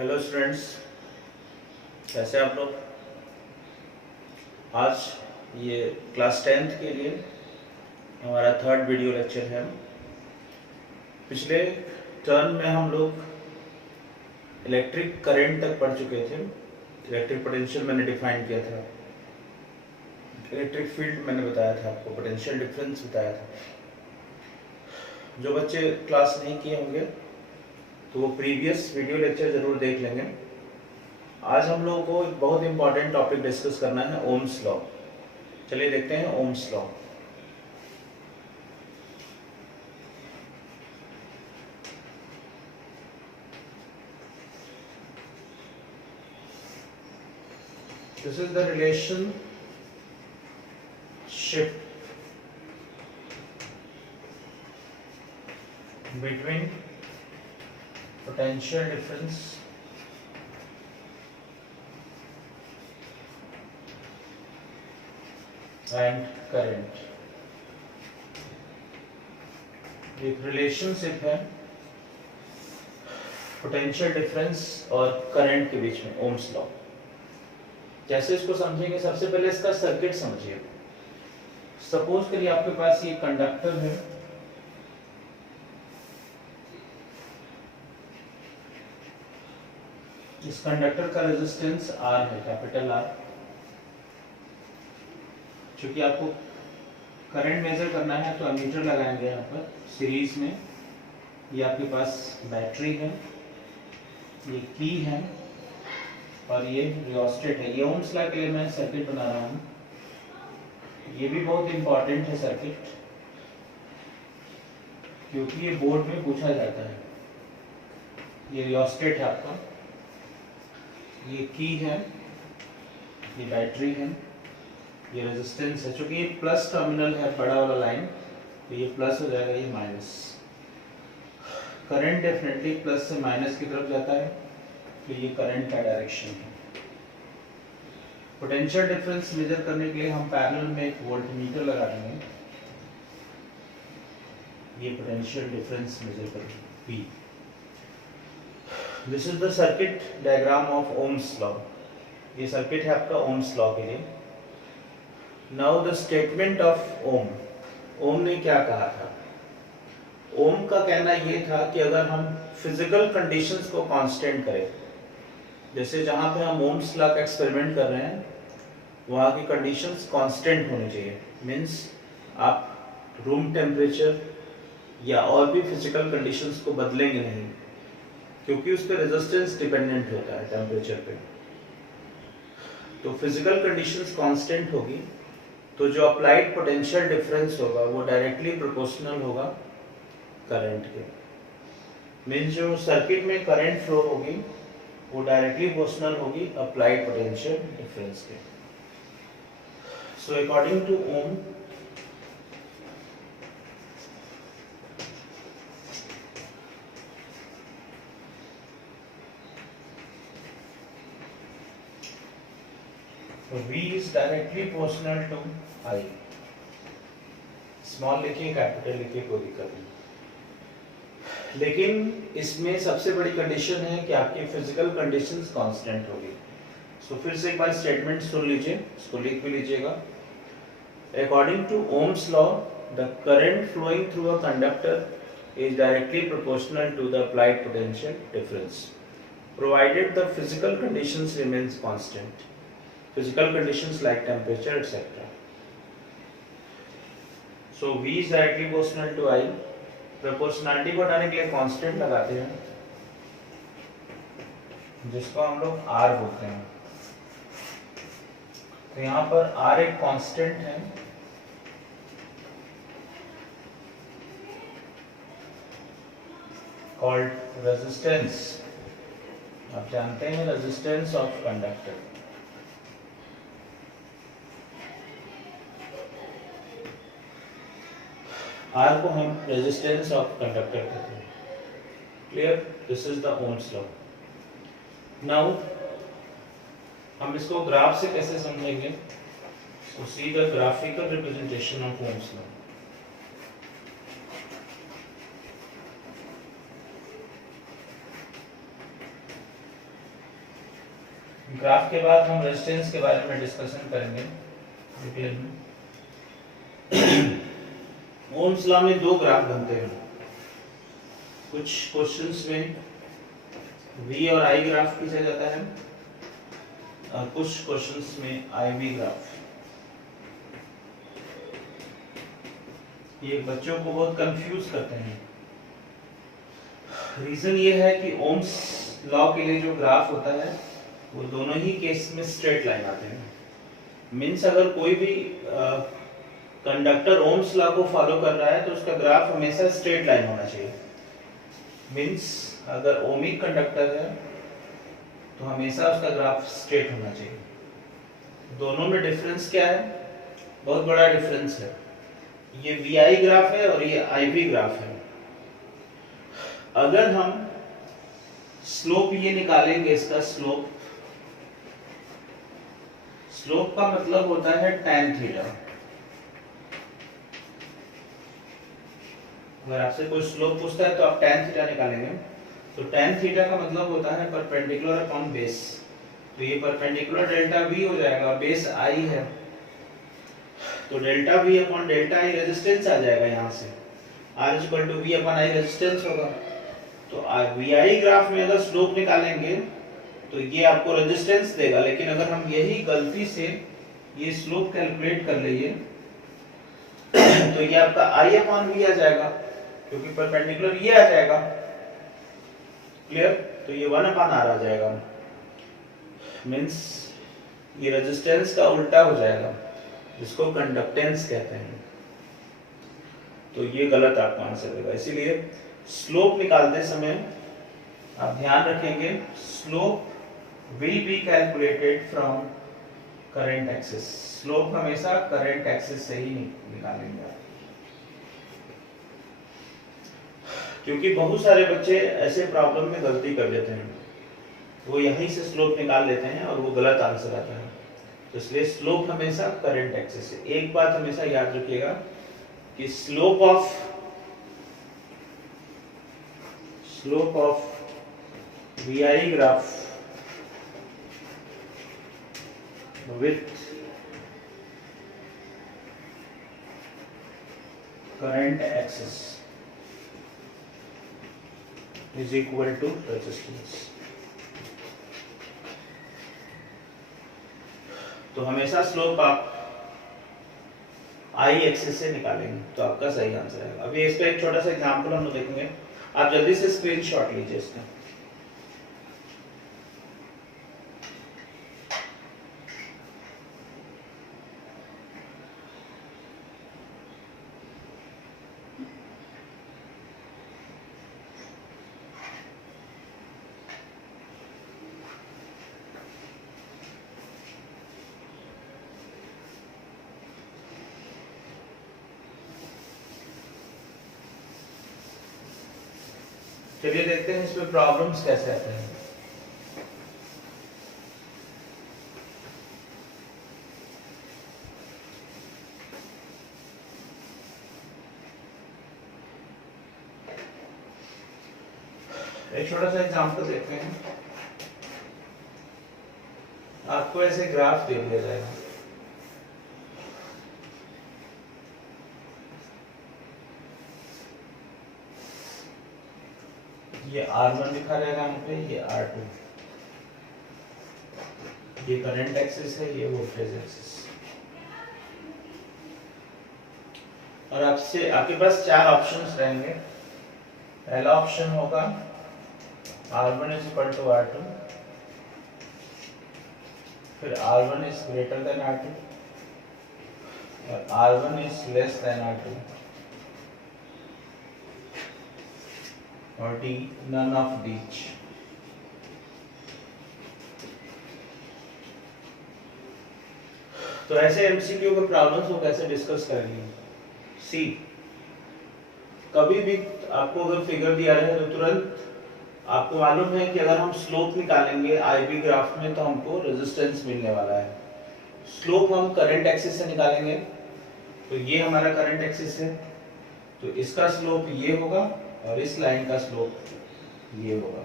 Hello students, कैसे आप लोग। आज ये क्लास 10th के लिए हमारा थर्ड वीडियो लेक्चर है। पिछले टर्म में हम लोग इलेक्ट्रिक करंट तक पढ़ चुके थे। इलेक्ट्रिक पोटेंशियल मैंने डिफाइन किया था, इलेक्ट्रिक फील्ड मैंने बताया था आपको, पोटेंशियल डिफरेंस बताया था। जो बच्चे क्लास नहीं किए होंगे तो वो प्रीवियस वीडियो लेक्चर ज़रूर देख लेंगे। आज हम लोगों को एक बहुत इंपॉर्टेंट टॉपिक डिस्कस करना है, ओम्स लॉ। चलिए देखते हैं Ohm's law. This is the relationship between potential difference and current. एक रिलेशनशिप है पोटेंशियल डिफरेंस और करंट के बीच में, ओम्स लॉ। कैसे इसको समझेंगे? सबसे पहले इसका सर्किट समझिए। सपोज करिए आपके पास ये कंडक्टर है, इस कंडक्टर का रेजिस्टेंस R है, कैपिटल R। चूंकि आपको करंट मेजर करना है तो एमीटर लगाएंगे यहाँ पर सीरीज में। ये आपके पास बैटरी है, ये की है और ये रियोस्टेट है। ये ओम्स लॉ के लिए मैं सर्किट बना रहा हूँ। ये भी बहुत इंपॉर्टेंट है सर्किट, क्योंकि ये बोर्ड में पूछा जाता है। ये रियोस्टेट है आपका, ये की है, ये बैटरी है, ये रेजिस्टेंस है। चूंकि ये प्लस टर्मिनल है, बड़ा वाला लाइन, तो ये प्लस हो जाएगा, ये माइनस। करंट डेफिनेटली प्लस से माइनस की तरफ जाता है, तो ये करंट का डायरेक्शन है। पोटेंशियल डिफरेंस मेजर करने के लिए हम पैरेलल में एक वोल्टमीटर लगा देंगे। ये पोटेंशियल डिफरेंस मेजर करेंगे P। This is the circuit diagram of Ohm's law. ये सर्किट है आपका ओम्स लॉ के लिए। नाउ द स्टेटमेंट ऑफ ओम। ओम ने क्या कहा था? ओम का कहना यह था कि अगर हम फिजिकल कंडीशंस को कांस्टेंट करें, जैसे जहां पे हम ओम्स लॉ का एक्सपेरिमेंट कर रहे हैं, वहाँ की कंडीशंस कांस्टेंट होनी चाहिए। मीन्स आप रूम टेम्परेचर या और भी फिजिकल कंडीशंस को बदलेंगे नहीं, क्योंकि उस पर रेजिस्टेंस डिपेंडेंट होता है टेम्परेचर पे। तो फिजिकल कंडीशंस कांस्टेंट होगी, तो जो अप्लाइड पोटेंशियल डिफरेंस होगा वो डायरेक्टली प्रोपोर्शनल होगा करंट के। मीन्स जो सर्किट में करंट फ्लो होगी वो डायरेक्टली प्रोपोर्शनल होगी अप्लाइड पोटेंशियल डिफरेंस के। So according to Ohm, V is directly proportional to I। Small लिखिए, कैपिटल लिखिए, कोई दिक्कत नहीं। लेकिन इसमें सबसे बड़ी कंडीशन है कि आपकी फिजिकल कंडीशंस कांस्टेंट होगी। सो फिर से एक बार स्टेटमेंट सुन लीजिए, इसको लिख भी लीजिएगा। According to Ohm's law, the current flowing through a conductor is directly proportional to the applied potential difference, provided the physical conditions remains constant. Physical conditions like temperature, etc. So V is directly proportional to I. Proportionality को हटाने के लिए constant लगाते हैं, जिसको हम लोग R बोलते हैं। तो यहाँ पर R एक कांस्टेंट है, कॉल्ड रेजिस्टेंस। आप जानते हैं रेजिस्टेंस ऑफ कंडक्टर। R को हम रेजिस्टेंस ऑफ कंडक्टर कहते हैं। Clear? This is the Ohm's law. Now हम इसको ग्राफ से कैसे समझेंगे? So see the graphical representation of Ohm's law. Graph के बाद हम रेजिस्टेंस के बारे में डिस्कशन करेंगे डिटेल में। ओम्स लॉ में दो ग्राफ बनते हैं, कुछ क्वेश्चंस में V और I ग्राफ खींचा जाता है और कुछ क्वेश्चंस में IV ग्राफ। ये बच्चों को बहुत कंफ्यूज करते हैं। रीजन ये है कि ओम्स लॉ के लिए जो ग्राफ होता है वो दोनों ही केस में स्ट्रेट लाइन आते हैं। मीन्स अगर कोई भी कंडक्टर ओम्स लॉ को फॉलो कर रहा है तो उसका ग्राफ हमेशा स्ट्रेट लाइन होना चाहिए। मीन्स अगर ओमिक कंडक्टर है तो हमेशा उसका ग्राफ स्ट्रेट होना चाहिए। दोनों में डिफरेंस क्या है? बहुत बड़ा डिफरेंस है। ये VI ग्राफ है और ये IV ग्राफ है। अगर हम स्लोप ये निकालेंगे, इसका स्लोप का मतलब होता है tan थीटा। अगर आपसे कोई स्लोप पूछता है तो आप tan थीटा निकालेंगे, तो tan थीटा का मतलब होता है परपेंडिकुलर अपॉन बेस। तो ये परपेंडिकुलर डेल्टा V हो जाएगा, बेस I है तो delta V upon delta I resistance आ जाएगा। यहाँ से R equal to V upon I resistance होगा। तो VI ग्राफ में अगर स्लोप निकालेंगे तो ये आपको रेजिस्टेंस देगा, लेकिन अगर हम यही गलती से ये स्लोप कैलकुलेट कर लिए तो ये आपका I अपॉन V आ जाएगा, क्योंकि परपेंडिकुलर ये आ जाएगा। क्लियर? तो ये 1 अपॉन R आ जाएगा। मींस ये रेजिस्टेंस का उल्टा हो जाएगा, जिसको कंडक्टेंस कहते हैं। तो ये गलत आपको आंसर देगा। इसीलिए स्लोप निकालते समय आप ध्यान रखेंगे, slope will be calculated from current axis। Slope हमेशा करंट एक्सिस से ही निकालेंगे आप। क्योंकि बहुत सारे बच्चे ऐसे प्रॉब्लम में गलती कर देते हैं, वो यहीं से स्लोप निकाल लेते हैं और वो गलत आंसर आता है। तो इसलिए स्लोप हमेशा करंट एक्सिस से। एक बात हमेशा याद रखिएगा कि slope of VI graph with current axis is equal to resistance। तो हमेशा स्लोप आप I एक्सिस से निकालेंगे तो आपका सही आंसर है। अभी इसका एक छोटा सा एग्जांपल हम लोग देखेंगे, आप जल्दी से स्क्रीनशॉट लीजिए इसका। चलिए देखते हैं इसमें प्रॉब्लम्स कैसे आते हैं। एक छोटा सा एग्जांपल देखते हैं। आपको ऐसे ग्राफ दे दिया जाएगा, ये R1 लिखा रहेगा यहाँ पे, ये R2, ये करंट एक्सिस है, ये वोल्टेज एक्सिस। और आपके पास चार ऑप्शंस रहेंगे। पहला ऑप्शन होगा R1 is equal to R2, फिर R1 is greater than R2 और R1 is less than R2 और D none of these। तो ऐसे एमसीक्यू के प्रॉब्लम्स को कैसे डिस्कस करेंगे? सी, कभी भी आपको अगर फिगर दिया रहे तो तुरंत आपको मालूम है कि अगर हम स्लोप निकालेंगे आईवी ग्राफ में तो हमको रेजिस्टेंस मिलने वाला है। स्लोप हम करंट एक्सिस से निकालेंगे, तो ये हमारा करंट एक्सिस है, तो इसका स्लोप ये होगा और इस लाइन का स्लोप ये होगा।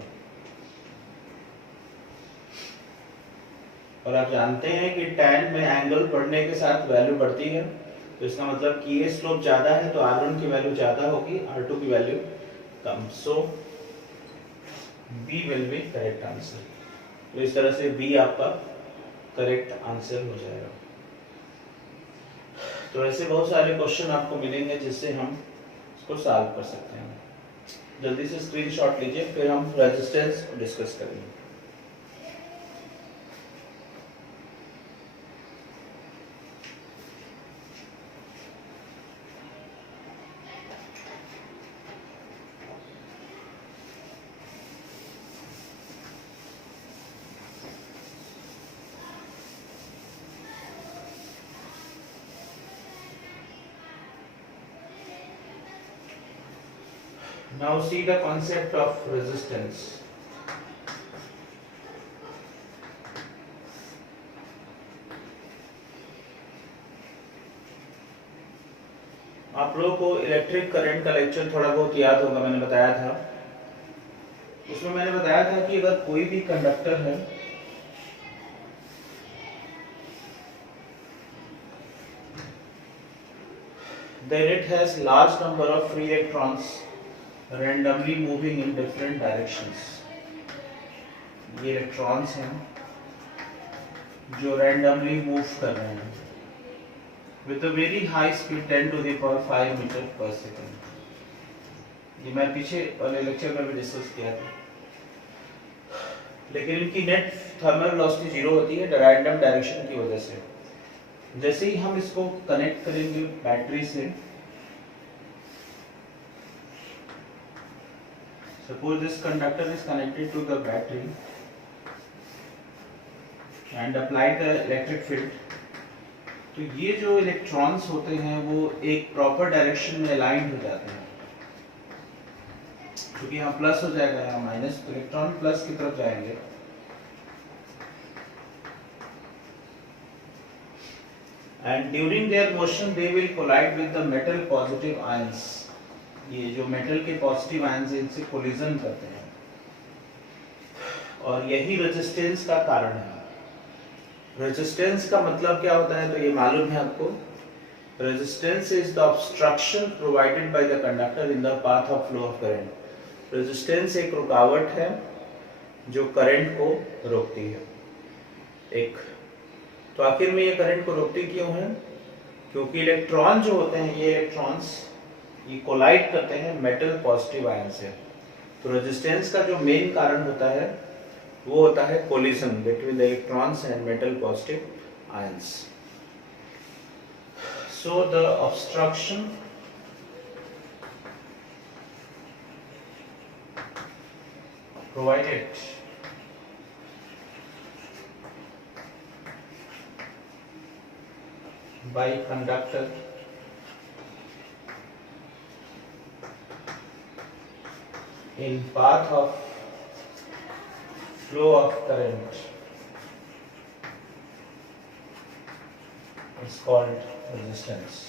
और आप जानते हैं कि tan में एंगल बढ़ने के साथ वैल्यू बढ़ती है, तो इसका मतलब कि ये स्लोप ज़्यादा है तो R1 की वैल्यू ज़्यादा होगी, R2 की value come. So B will be correct answer. तो इस तरह से B आपका करेक्ट आंसर हो जाएगा। तो ऐसे बहुत सारे क्वेश्चन आपको मिलेंगे जिससे हम इसको सॉल्व कर सकते हैं। जल्दी से स्क्रीनशॉट लीजिए, फिर हम रेजिस्टेंस डिस्कस करेंगे। Now see the concept of resistance. आप लोगों को इलेक्ट्रिक करंट का लेक्चर थोड़ा बहुत याद होगा, मैंने बताया था। उसमें मैंने बताया था कि अगर कोई भी कंडक्टर है then it has large number of free electrons randomly moving in different directions. ये इलेक्ट्रॉन्स हैं जो randomly move कर रहे हैं with a very high speed 10 to the power 5 meter per second. ये मैं पीछे वाले लेक्चर में भी डिस्कस किया था। लेकिन इनकी नेट थर्मल वेलोसिटी जीरो होती है रैंडम डायरेक्शन की वजह से। जैसे ही हम इसको कनेक्ट करेंगे बैटरी से, suppose this conductor is connected to the battery and applied the electric field, तो ये जो इलेक्ट्रॉन्स होते हैं वो एक प्रॉपर डायरेक्शन में अलाइंड हो जाते हैं। क्योंकि यहाँ प्लस हो जाएगा, यहाँ माइनस, इलेक्ट्रॉन प्लस की तरफ जाएंगे। And during their motion they will collide with the metal positive ions. ये जो मेटल के पॉजिटिव आयंस हैं इनसे कोलिजन करते हैं और यही रेजिस्टेंस का कारण है। रेजिस्टेंस का मतलब क्या होता है तो ये मालूम है आपको। Resistance is the obstruction provided by the conductor in the path of flow of current. Resistance एक रुकावट है जो करंट को रोकती है। एक तो आखिर में ये करंट को रोकती क्यों है? क्योंकि इलेक्ट्रॉन जो होते हैं ये इलेक्ट्रॉन्स ये कोलाइड करते हैं मेटल पॉजिटिव आयन से। तो रेजिस्टेंस का जो मेन कारण होता है वो होता है collision between the electrons and metal positive ions. So the obstruction provided by conductor in path of flow of current is called resistance.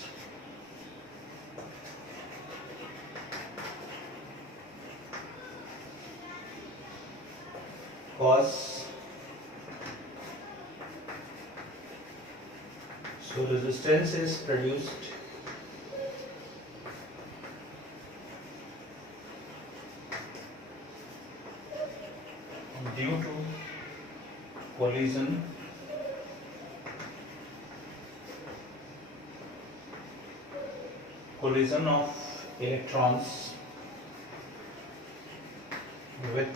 Cause so resistance is produced due to collision of electrons with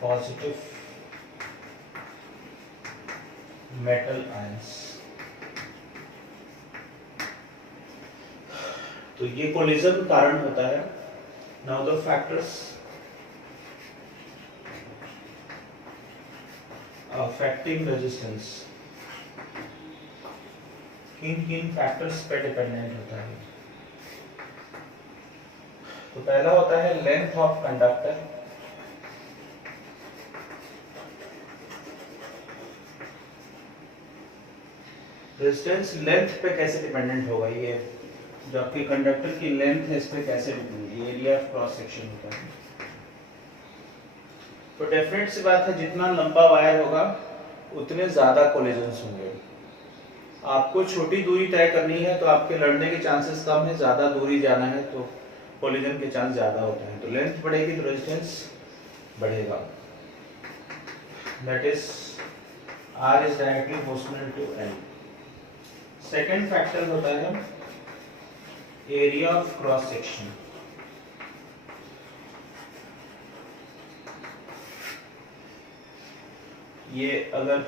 positive metal ions। तो ये collision कारण होता है। Now the factors affecting resistance, किन किन factors पे dependent होता है? तो पहला होता है length of conductor. Resistance length पे कैसे डिपेंडेंट होगा? ये जो आपके कंडक्टर की लेंथ है इस पे कैसे डिपेंडेंट? ये एरिया ऑफ क्रॉस सेक्शन होता है। तो डेफिनेट सी बात है जितना लंबा वायर होगा उतने ज़्यादा कोलिजन्स होंगे। आपको छोटी दूरी तय करनी है तो आपके लड़ने के चांसेस कम है, ज़्यादा दूरी जाना है तो कोलिजन के चांस ज़्यादा होते हैं। तो लेंथ बढ़ेगी तो रेजिस्टेंस बढ़ेगा। That is R is directly proportional to L। Second factor होता है एरिया ऑफ क्रॉस सेक्शन। ये अगर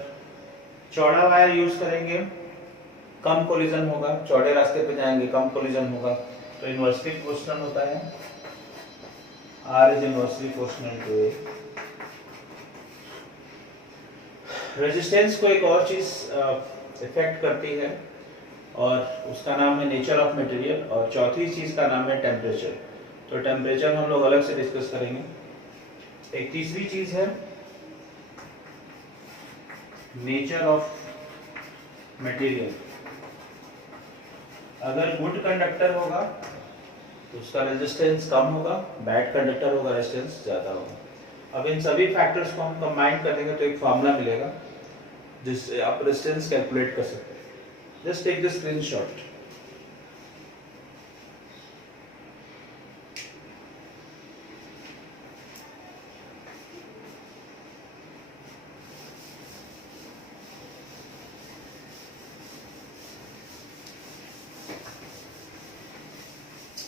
चौड़ा वायर यूज करेंगे कम कोलिजन होगा, चौड़े रास्ते पे जाएंगे कम कोलिजन होगा, तो इनवर्सली प्रोपोर्शनल होता है। R is inversely proportional to A। Resistance को एक और चीज इफेक्ट करती है और उसका नाम है नेचर ऑफ मटेरियल, और चौथी चीज का नाम है टेम्परेचर। तो टेम्परेचर हम लोग अलग से डिस्कस करेंगे। एक तीसरी चीज है नेचर ऑफ मटेरियल। अगर गुड कंडक्टर होगा तो उसका रेजिस्टेंस कम होगा, बैड कंडक्टर होगा रेजिस्टेंस ज्यादा होगा। अब इन सभी फैक्टर्स को हम कंबाइन कर देंगे तो एक फार्मूला मिलेगा जिससे आप रेजिस्टेंस कैलकुलेट कर सकते हैं। Just take the screenshot.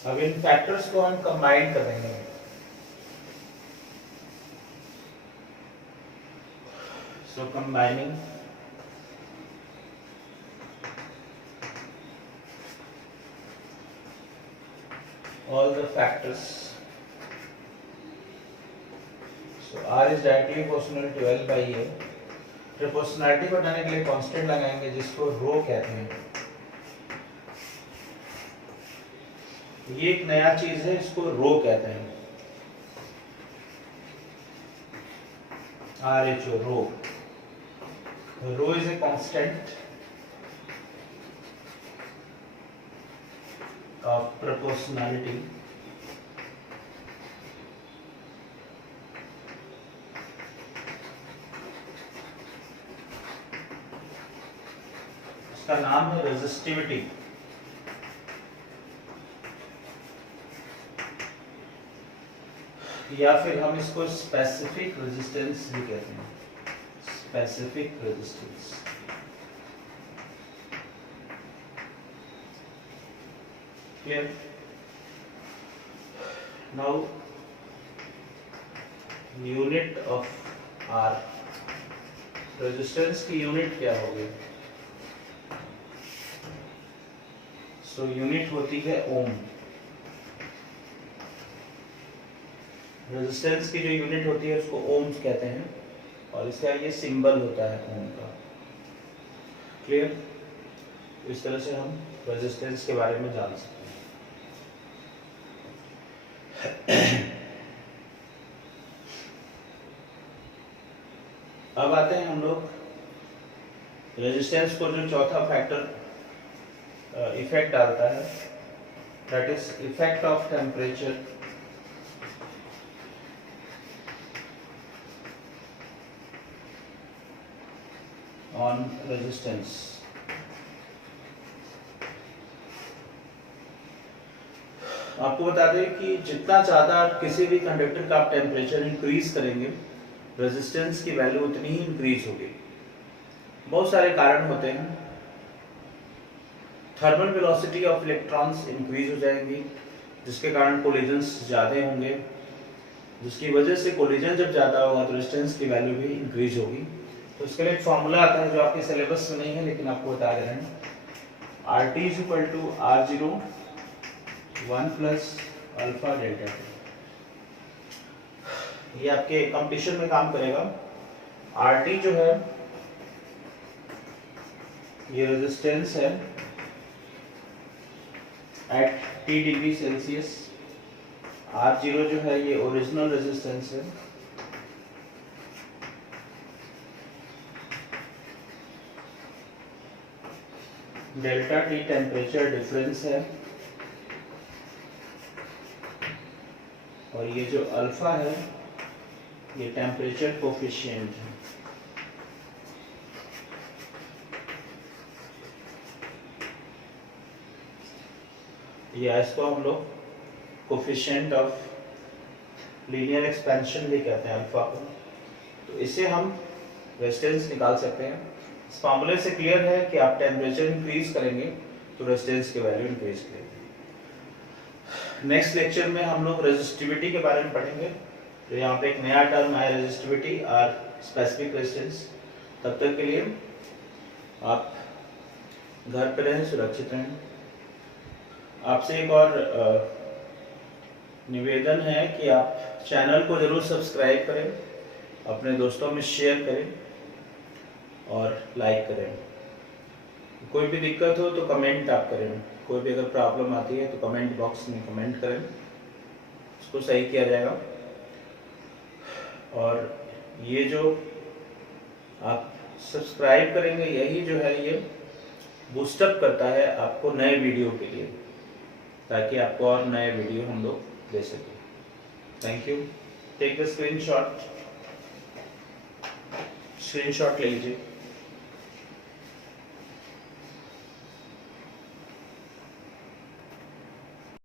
अब इन फैक्टर्स को हम कंबाइन कर देंगे। So combining all the factors, so R is directly proportional to L by A। Proportionality बताने के लिए कांस्टेंट लगाएंगे जिसको रो कहते हैं। ये एक नया चीज है, इसको रो कहते हैं। RHO rho. Rho is a constant of proportionality इसका नाम है रेजिस्टिविटी। या फिर हम इसको स्पेसिफिक रेजिस्टेंस भी कहते हैं, specific resistance. Clear? Now unit of R, resistance की यूनिट क्या होगी? सो यूनिट होती है ओम। रेजिस्टेंस की जो यूनिट होती है उसको ओम्स कहते हैं और इसका ये सिंबल होता है ओम का। क्लियर? इस तरह से हम रेजिस्टेंस के बारे में जान सकते हैं। अब आते हैं हम लोग रेजिस्टेंस को जो चौथा फैक्टर इफेक्ट डालता है, that is effect of temperature on resistance. आपको बता दें कि जितना ज़्यादा किसी भी कंडक्टर का आप टेम्परेचर इंक्रीज करेंगे रेजिस्टेंस की वैल्यू उतनी ही इंक्रीज होगी। बहुत सारे कारण होते हैं। Thermal velocity of electrons increase हो जाएंगी जिसके कारण कोलिजन्स ज़्यादा होंगे, जिसकी वजह से कोलिजन जब ज़्यादा होगा तो रेजिस्टेंस की वैल्यू भी इंक्रीज होगी। तो इसके लिए एक फॉर्मूला आता है जो आपके सिलेबस में नहीं है लेकिन आपको बता दे रहे हैं। RT is equal to R0 1 plus alpha delta T. ये आपके कंपटीशन में काम करेगा। RT जो है ये रेजिस्टेंस है eight T degree Celsius. R0 जो है ये ओरिजिनल रेजिस्टेंस है। डेल्टा T टेम्परेचर डिफरेंस है और ये जो अल्फा है ये टेम्परेचर कोफिशिएंट है। या इसको हम लोग कोफिशिएंट ऑफ लीनियर एक्सपेंशन भी कहते हैं अल्फा को। तो इससे हम रेजिस्टेंस निकाल सकते हैं। इस फार्मूले से क्लियर है कि आप टेम्परेचर इंक्रीज करेंगे तो रेजिस्टेंस की वैल्यू इंक्रीज करेगी। नेक्स्ट लेक्चर में हम लोग रेजिस्टिविटी के बारे में पढ़ेंगे। तो यहाँ पे एक नया टर्म है रेजिस्टिविटी और स्पेसिफिक रेजिस्टेंस। तब तक के लिए आप घर पे रहें, सुरक्षित रहें। आपसे एक और निवेदन है कि आप चैनल को जरूर सब्सक्राइब करें, अपने दोस्तों में शेयर करें और लाइक करें। कोई भी दिक्कत हो तो कमेंट आप करें, कोई भी अगर प्रॉब्लम आती है तो कमेंट बॉक्स में कमेंट करें, उसको सही किया जाएगा। और ये जो आप सब्सक्राइब करेंगे यही जो है ये बूस्टअप करता है आपको नए वीडियो के लिए, ताकि आपको और नए वीडियो हम लोग दे सकें। Thank you. Take the screenshot ले लीजिए।